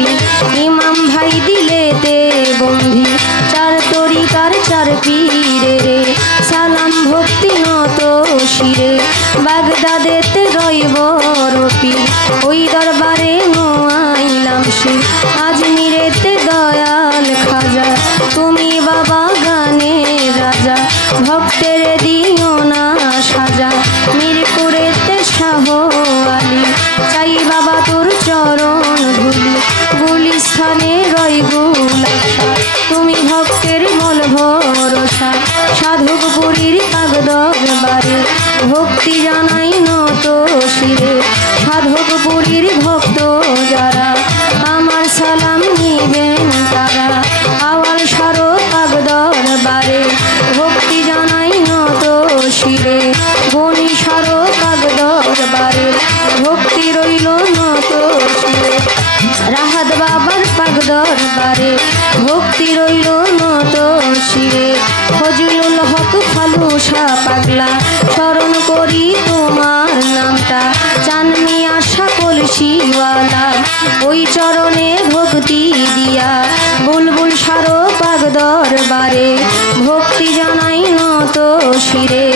নবী ইমাম ভাই দিলেতে বন্ধি চার তরিকার চার পীরে রে সালাম ভক্তি নত শিরে বাগদাদেতে রইব রপি ওই দরবারে নোয়াইলাম সে আজমিরেতে দয়াল খাজা তুমি বাবা গানের রাজা ভক্তের দিও না সাজা মিরপুরেতে শাহ আলী চাই বাবা তোর চরণ ধুলি গুলিস্থানে রইগুল আশা তুমি ভক্তের মল ভরসা সাধকপুরীর কাগদরবারে ভক্তি জানাই নত শিরে সাধকপুরীর ভক্ত যারা আমার সালাম নিবেন তারা আওয়াল সারো কাগদরবারে ভক্তি জানাই নত শিরে বনি সারো কাগদরবারে ভক্তি রইল নত শিরে রাহাত বাবার পাগদরবারে ভক্তি রইল নত শিরে ফজলুল হক ফালুসা পাগলা স্মরণ করি তোমার নামটা চাননি আশা কলসিওয়ালা ওই চরণে ভক্তি দিয়া বুলবুল সারো পাগদরবারে ভক্তি জানাই নত শিরে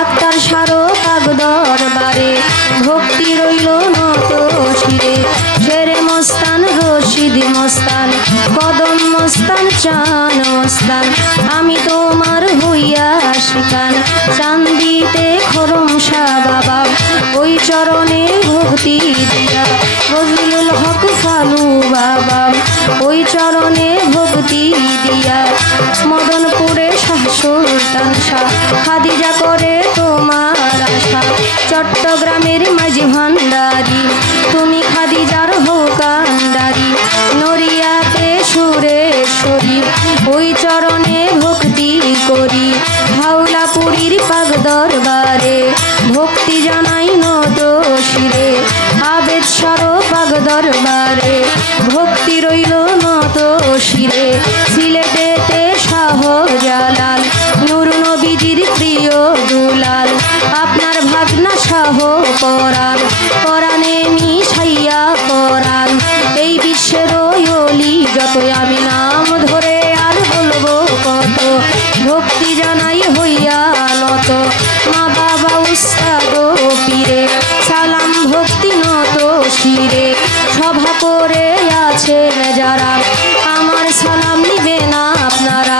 আক্তার সারো পাগদরবারে ভক্তি রইল নত শিরে শেরে মস্তান রশিদ মস্তান কদম মস্তান চান মস্তান আমি তোমার হইয়া শিকান চান্দিতে খরম শাহ বাবা ওই চরণে ভক্তি দিয়া ফজলুল হক ফালু বাবা ওই চরণে ভক্তি দিয়া মদনপুরে শাহ সুলতান শাহ খাদিজা করে তোমার আশা চট্টগ্রামের মাঝি ভান্ডারি তুমি খাদিজার হোকান্ডারি নড়িয়াতে সুরেশ্বরী ওই চরণে ভক্তি করি হাওলাপুরীর পাগদরবারে ভক্তি জানাই নত শিরে আবেদ সারো পাগদরবারে ভক্তি রইল নত শিরে সিলেটেতে শাহ জালাল নূর নবীজির প্রিয় দুলাল আপনার ভাগনা শাহ পরাণ পরাণে মিশাইয়া পরাণ এই বিশ্বের ওলি যত আমি নাম ধরে আর বলবো কত ভক্তি জানাই হইয়া নত মা বাবা উস্তাদ পীরে সালাম ভক্তি নত শিরে সভা করে আছেন যারা আমার সালাম নিবে না আপনারা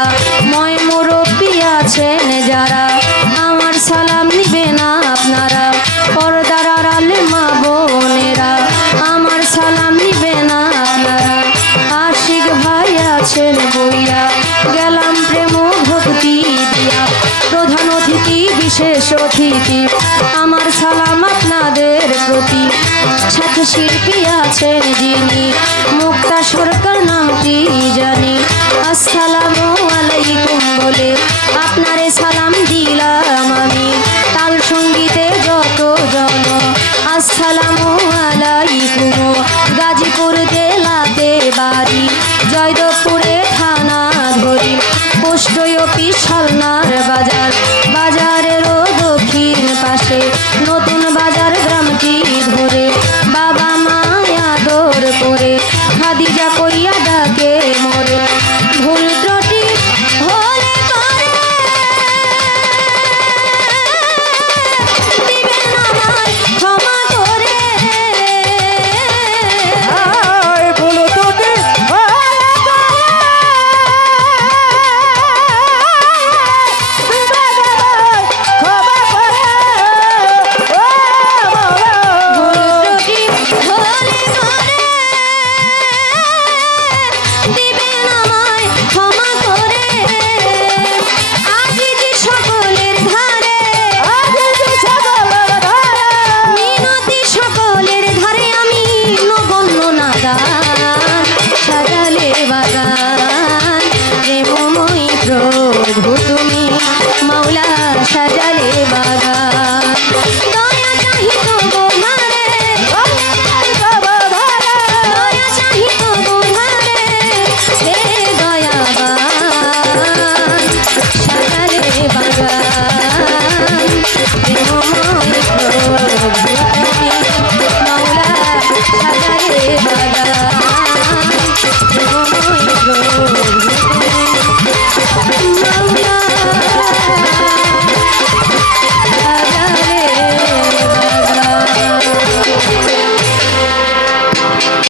ময় মুরব্বী আছেন যারা আমার সালাম নিবে না আপনারা পর্দার আড়ালে মা বোনেরা আমার সালাম নিবে না আপনারা আশিক ভাই আছেন বইয়া গেলাম প্রেম ভক্তি দিয়া প্রধান অতিথি বিশেষ অতিথি আমার সালাম আপনাদের প্রতি সাথে শিল্পী আছেন যিনি মুক্তা সরকার নামটি জানি আসসালামু আলাইকুম বলে আপনারে সালাম দিলাম আমি তাল সঙ্গীতে যত জন আসসালামু আলাইকুম গাজীপুর জেলাতে বাড়ি জয়দেবপুরে থানা ধরি পোস্ট অফিস সালনার বাজার বাজারেরও দক্ষিণ পাশে নতুন বাজার গ্রামটি ধরে বাবা মায় আদর করে খাদিজা কইয়া ডাকে মরে ভুল ত্রুটি হলে দিবেন আমায় ক্ষমা করে ভুল ত্রুটি প্রভু তুমি মাওলা সাজালে বাগান দয়া চাহিত তোমারে দয়া চাহিত তোমারে হে দয়াবান সাজালে বাগান প্রেমময় প্রভু তুমি মাওলা সাজালে বাগান